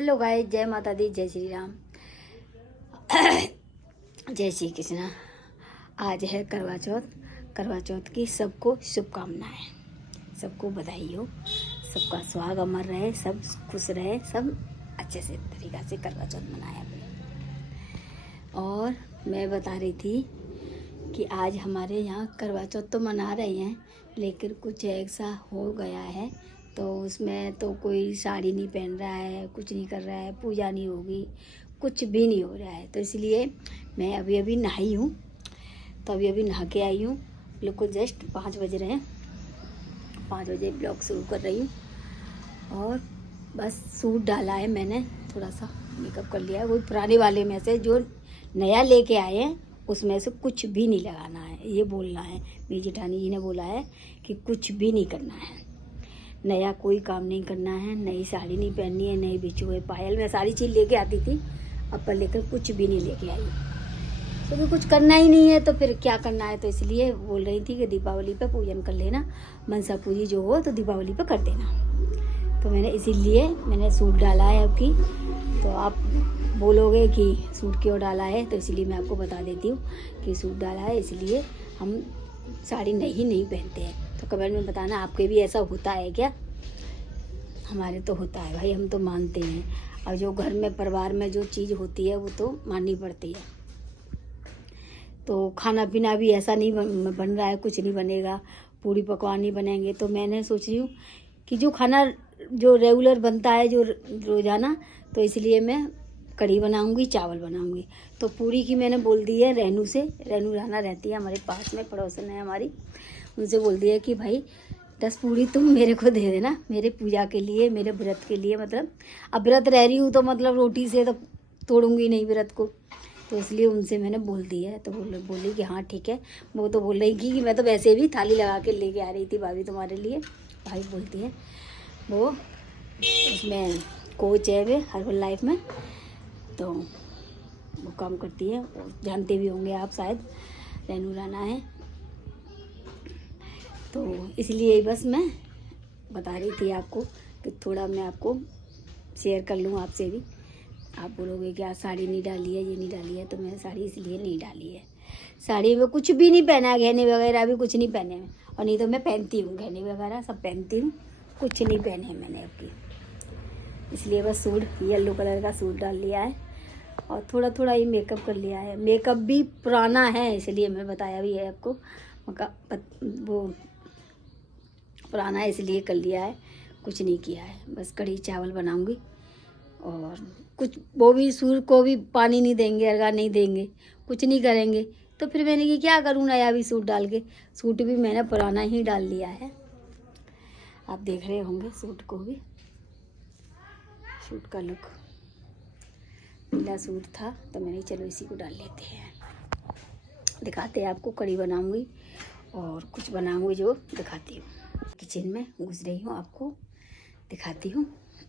Hello guys, जय माता दी, जय श्री राम, जय श्री कृष्णा। आज है करवा चौथ। करवा चौथ की सबको शुभकामनाएं, सबको बधाई हो, सबका सुहाग अमर रहे, सब खुश रहे, सब अच्छे से तरीक़ा से करवा चौथ मनाया अपने। और मैं बता रही थी कि आज हमारे यहाँ करवा चौथ तो मना रहे हैं, लेकिन कुछ ऐसा हो गया है तो उसमें तो कोई साड़ी नहीं पहन रहा है, कुछ नहीं कर रहा है, पूजा नहीं होगी, कुछ भी नहीं हो रहा है। तो इसलिए मैं अभी नहाई हूँ, तो अभी नहा के आई हूँ। लोग को जस्ट 5 बज रहे हैं, 5 बजे ब्लॉग शुरू कर रही हूँ। और बस सूट डाला है मैंने, थोड़ा सा मेकअप कर लिया है। वही पुराने वाले में से जो नया लेके आए हैं उसमें से कुछ भी नहीं लगाना है, ये बोलना है। मेरी जेठानी जी ने बोला है कि कुछ भी नहीं करना है, नया कोई काम नहीं करना है, नई साड़ी नहीं पहननी है, नई बिछू है पायल। मैं सारी चीज़ लेके आती थी, अब पर लेकर कुछ भी नहीं लेके आई, क्योंकि कुछ करना ही नहीं है तो फिर क्या करना है। तो इसलिए बोल रही थी कि दीपावली पे पूजन कर लेना, मनसा पूजी जो हो तो दीपावली पे कर देना। तो मैंने इसीलिए मैंने सूट डाला है अब की। तो आप बोलोगे कि सूट क्यों डाला है, तो इसलिए मैं आपको बता देती हूँ कि सूट डाला है इसलिए। हम साड़ी नहीं पहनते हैं, तो कमेंट में बताना आपके भी ऐसा होता है क्या। हमारे तो होता है भाई, हम तो मानते हैं। और जो घर में परिवार में जो चीज़ होती है वो तो माननी पड़ती है। तो खाना पीना भी ऐसा नहीं बन रहा है, कुछ नहीं बनेगा, पूरी पकवान नहीं बनेंगे। तो मैंने सोच रही हूँ कि जो खाना जो रेगुलर बनता है जो रोज़ाना, तो इसलिए मैं कढ़ी बनाऊंगी, चावल बनाऊंगी। तो पूरी की मैंने बोल दी है रेनू से, रेनू राना रहती है हमारे पास में, पड़ोसन है हमारी, उनसे बोल दिया कि भाई 10 पूरी तुम मेरे को दे देना, मेरे पूजा के लिए, मेरे व्रत के लिए। मतलब अब व्रत रह रही हूँ तो मतलब रोटी से तो तोड़ूंगी नहीं व्रत को, तो इसलिए उनसे मैंने बोल दी है। तो बोली कि हाँ ठीक है। वो तो बोल रही कि मैं तो वैसे भी थाली लगा के लेके आ रही थी भाभी तुम्हारे लिए। भाई बोलती है वो, उसमें कोच है वे हर्बल लाइफ में, तो वो काम करती है, जानते भी होंगे आप शायद, रेनू राना है। तो इसलिए बस मैं बता रही थी आपको कि थोड़ा मैं आपको शेयर कर लूँ आपसे भी। आप बोलोगे कि आज साड़ी नहीं डाली है, ये नहीं डाली है, तो मैं साड़ी इसलिए नहीं डाली है। साड़ी में कुछ भी नहीं पहना है, गहने वगैरह भी कुछ नहीं पहने हैं। और नहीं तो मैं पहनती हूँ, गहने वगैरह सब पहनती हूँ, कुछ नहीं पहने हैं मैंने आपकी। इसलिए बस सूट, येलो कलर का सूट डाल लिया है और थोड़ा थोड़ा ही मेकअप कर लिया है। मेकअप भी पुराना है इसलिए मैं बताया भी है आपको, वो पुराना है इसलिए कर लिया है, कुछ नहीं किया है। बस कढ़ी चावल बनाऊंगी और कुछ, वो भी सूर्य को भी पानी नहीं देंगे, अर्घा नहीं देंगे, कुछ नहीं करेंगे। तो फिर मैंने कि क्या करूँ नया भी सूट डाल के। सूट भी मैंने पुराना ही डाल लिया है, आप देख रहे होंगे सूट को भी। सूट का लुक पीला सूट था तो मैंने चलो इसी को डाल लेते हैं, दिखाते हैं आपको। कढ़ी बनाऊंगी और कुछ बनाऊंगी जो दिखाती हूँ। किचन में घुस रही हूँ, आपको दिखाती हूँ।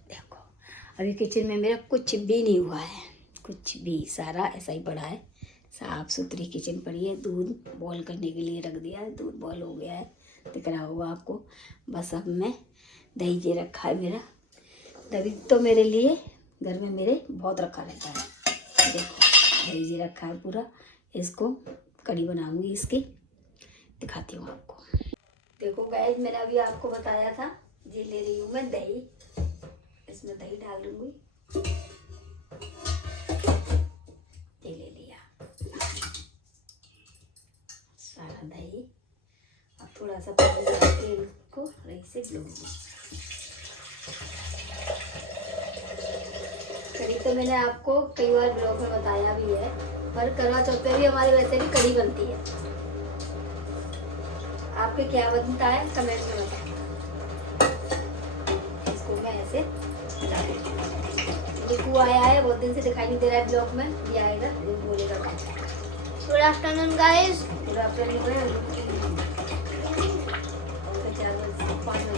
देखो अभी किचन में मेरा कुछ भी नहीं हुआ है, कुछ भी, सारा ऐसा ही पड़ा है, साफ सुथरी किचन पड़ी है। दूध बॉयल करने के लिए रख दिया है, दूध बॉयल हो गया है, दिख रहा होगा आपको। बस अब मैं दही जे रखा है मेरा, दही तो मेरे लिए घर में मेरे बहुत रखा रहता है। देखो दही जे रखा है पूरा, इसको कढ़ी बनाऊंगी इसकी, दिखाती हूँ आपको। देखो गाइस, मैंने अभी आपको बताया था, ये ले रही हूँ मैं दही, इसमें दही डाल दूंगी, ये ले लिया सारा दही। अब थोड़ा सा पानी डाल के इसको रही से लूंगी। कढ़ी तो मैंने आपको कई बार ब्लॉग में बताया भी है, पर करवा चौथ पे भी हमारे वैसे भी कढ़ी बनती है। आपके क्या बनता है कमेंट में बताएं। इसको मैं ऐसे दिखू आया है, बहुत दिन से दिखाई नहीं दे रहा है ब्लॉग में, ये आएगा जो बोलेगा। Good afternoon guys, good afternoon,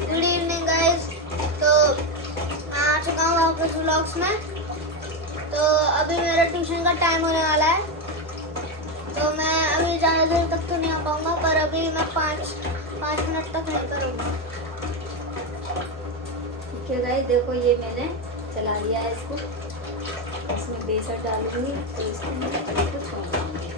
good evening guys. तो आ चुका हूँ वापस व्लॉग्स में। तो अभी मेरा ट्यूशन का टाइम होने वाला है, तो मैं अभी ज़्यादा देर तक तो नहीं आ पाऊँगा, पर अभी मैं 5 मिनट तक नहीं करूँगा। ठीक है गाइस, देखो ये मैंने चला लिया है इसको। इसमें बेसन डालूंगी तो इसको कुछ छोड़ूंगी।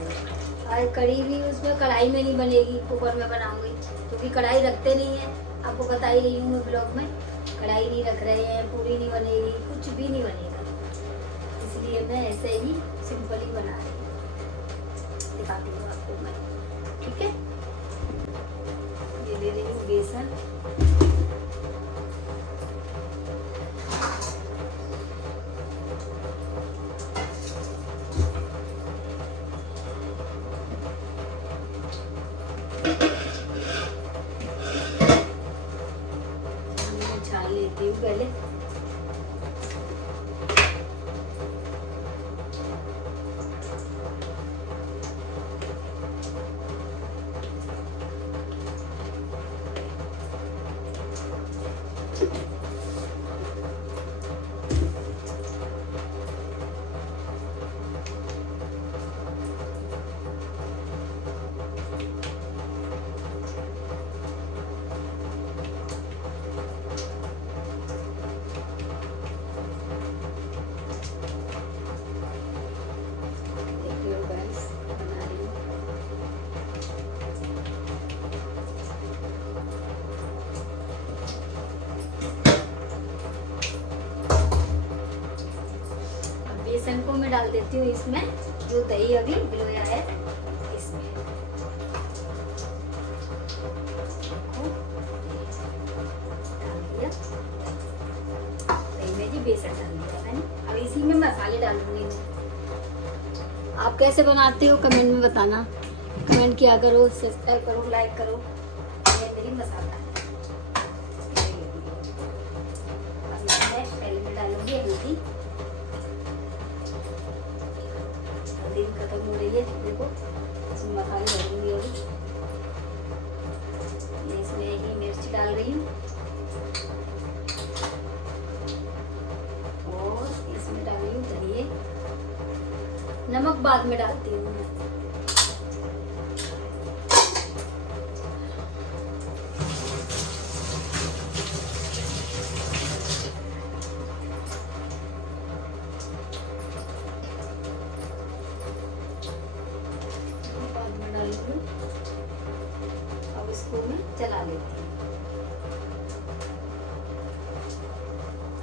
और कढ़ी भी उसमें कढ़ाई में नहीं बनेगी, कुकर में बनाऊंगी, क्योंकि कढ़ाई रखते नहीं है। आपको बता ही रही हूँ मैं ब्लॉग में, कढ़ाई नहीं रख रहे हैं, पूरी नहीं बनेगी, कुछ भी नहीं बनेगा। इसलिए मैं ऐसे ही सिंपल ही बना रही हूँ, दिखाती हूँ आपको मैं। ठीक है, ये ले रही हूँ बेसन। छान लेती हूँ पहले। बेसन को मैं डाल देती हूँ इसमें, जो दही अभी भिगोया है इसमें। डाल दिया दही में जी, बेसन डाल दिया मैंने। अब इसी में मसाले डालूंगी मैं। आप कैसे बनाते हो कमेंट में बताना, कमेंट किया करो, सब्सक्राइब करो, लाइक करो। ये मेरी मसाला है। पहले मैं डालूंगी हल्दी। खत्म हो रही है, देखो इसमें मसाले डालूंगी अभी। ये इसमें ही मिर्च डाल रही हूँ और इसमें डाल रही हूँ धनिया। नमक बाद में डालती हूँ मैं। अब इसको मैं चला लेती हूँ।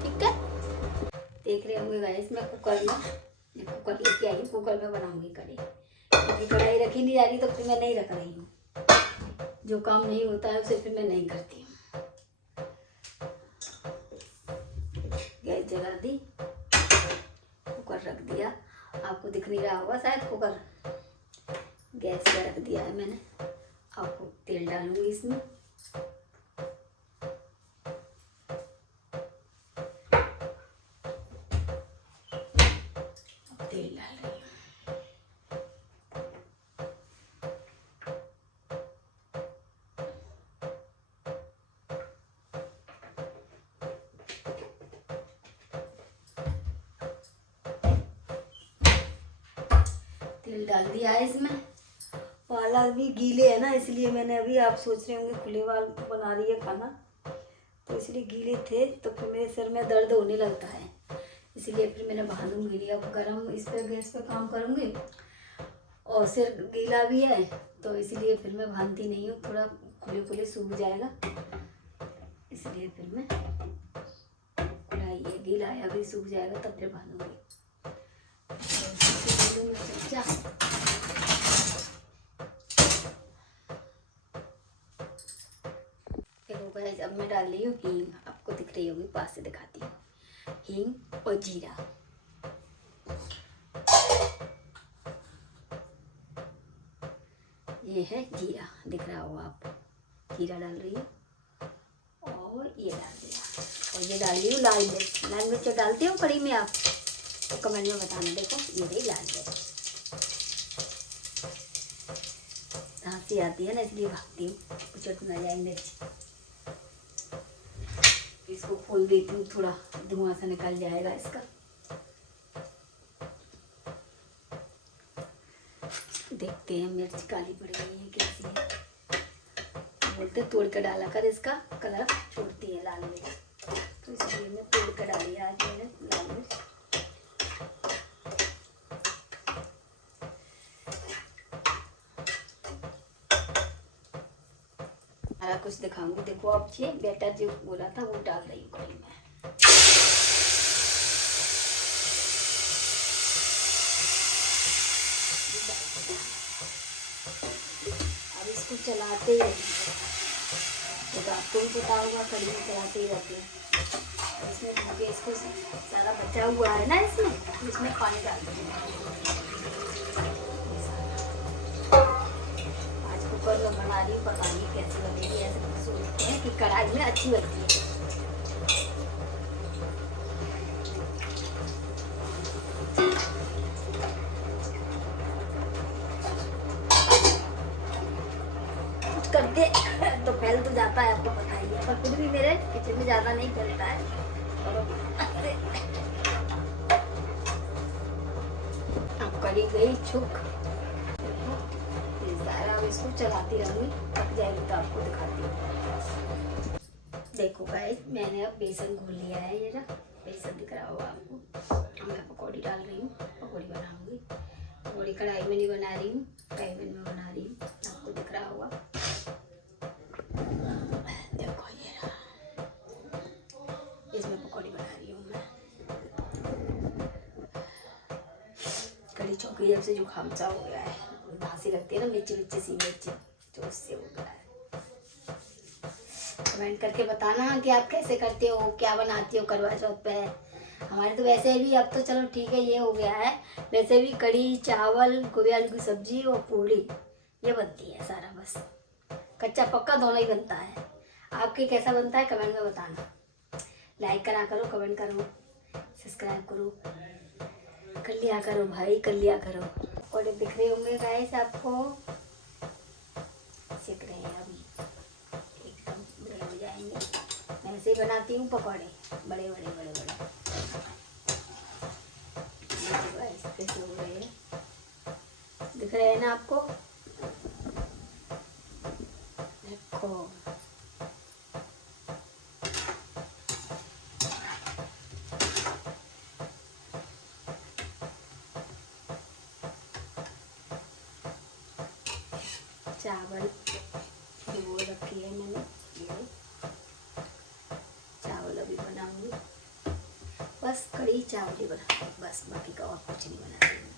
ठीक है, देख रहे होंगे गाइस, मैं कुकर लेके आई, कुकर में बनाऊंगी कढ़ी। क्योंकि कढ़ाई रखी नहीं जा रही तो फिर मैं नहीं रख रही हूँ। जो काम नहीं होता है उसे फिर मैं नहीं करती हूँ। गैस जला दी, कुकर रख दिया। आपको दिख नहीं रहा होगा शायद, कुकर गैस पे रख दिया है मैंने। आपको तेल डालूंगी इसमें। अब तेल डाल रही हूँ। तेल डाल दिया है इसमें। पालक भी गीले है ना, इसलिए मैंने अभी, आप सोच रहे होंगे खुले वाल बना रही है खाना, तो इसलिए गीले थे तो फिर मेरे सिर में दर्द होने लगता है, इसलिए फिर मैंने बांधूंगी नहीं। अब गरम इस पर गैस पे काम करूँगी और सिर गीला भी है तो इसलिए फिर मैं बांधती नहीं हूँ। थोड़ा खुले खुले सूख जाएगा, इसलिए फिर मैं खुला ये गीला है अभी सूख जाएगा तब फिर बांधूंगी। अब मैं डाल रही हूँ हींग। आपको दिख रही होगी, पास से दिखाती हूँ। हींग और जीरा। ये है जीरा, दिख रहा होगा आपको। जीरा डाल रही हूँ और ये डाल दिया। और ये डाल रही हूँ लाल मिर्च। लाल मिर्च डालते हो कढ़ी में आप तो कमेंट में बताना। देखो ये रही लाल मिर्च। हंसी आती है ना इसलिए भागती हूँ, उचट ना जाए मिर्च। इसको खोल देती हूँ, थोड़ा धुआं सा निकल जाएगा इसका। देखते हैं मिर्च काली पड़ गई है कैसी है। बोलते तोड़ के डाला कर, इसका कलर छोड़ती है लाल मिर्च। तो इसलिए मैं तोड़ कर डाली आज मैंने लाल मिर्च। सारा कुछ दिखाऊंगी। देखो अब ये बैटर जो बोला था वो डाल रही हूँ कढ़ी में। अब इसको चलाते ही रहेंगे। तो आपको भी पता होगा कढ़ी में चलाते ही रहते हैं। इसमें धोके इसको सारा बचा हुआ है ना, इसमें पानी डाल देंगे। आज कुकर में बना रही हूँ, पता नहीं कैसी बनेगी। ऐसे सोचते हैं कि कढ़ाई में अच्छी बनती है। करते तो फैल तो जाता है, आपको पता ही है, पर फिर भी मेरे किचन में ज्यादा नहीं फैलता है। अब करी गई छुक सारा, अब इसको चलाती रहूंगी, पक जाएगी तो आपको दिखाती हूँ। देखो गाइस, मैंने अब बेसन घोल लिया है। ये ना बेसन दिख रहा होगा आपको। मैं पकौड़ी डाल रही हूँ, पकौड़ी बनाऊंगी। पकौड़ी कढ़ाई में नहीं बना रही हूँ, कैबिन में बना रही हूँ, आपको दिख रहा होगा। देखो ये रहा, इसमें पकौड़ी बना रही हूँ मैं। कढ़ी चौकी जब से जुकाम सा हो गया है, खांसी लगती है ना, मिर्ची मिर्ची सी मिर्ची, तो उससे हो गया है। कमेंट करके बताना कि आप कैसे करते हो, क्या बनाती हो करवा चौथ पे। हमारे तो वैसे भी अब तो चलो ठीक है, ये हो गया है। वैसे भी कढ़ी चावल गोभी आलू की सब्जी और पूड़ी ये बनती है सारा, बस कच्चा पक्का दोनों ही बनता है। आपके कैसा बनता है कमेंट में बताना। लाइक करा करो, कमेंट करो, सब्सक्राइब करो, कर लिया करो भाई, कर लिया करो। और दिख रहे होंगे गाइस आपको, सीख रहे हैं अभी, एकदम बड़े हो जाएंगे। मैं ऐसे ही बनाती हूँ पकौड़े, बड़े बड़े बड़े बड़े। गाइस कैसे हो रहे हैं, दिख रहे हैं ना आपको। देखो चावल भिगो रखी है मैंने, ये चावल अभी बनाऊंगी। बस कढ़ी चावल ही बनाऊंगी, बस बाकी का और कुछ नहीं बनाऊंगी।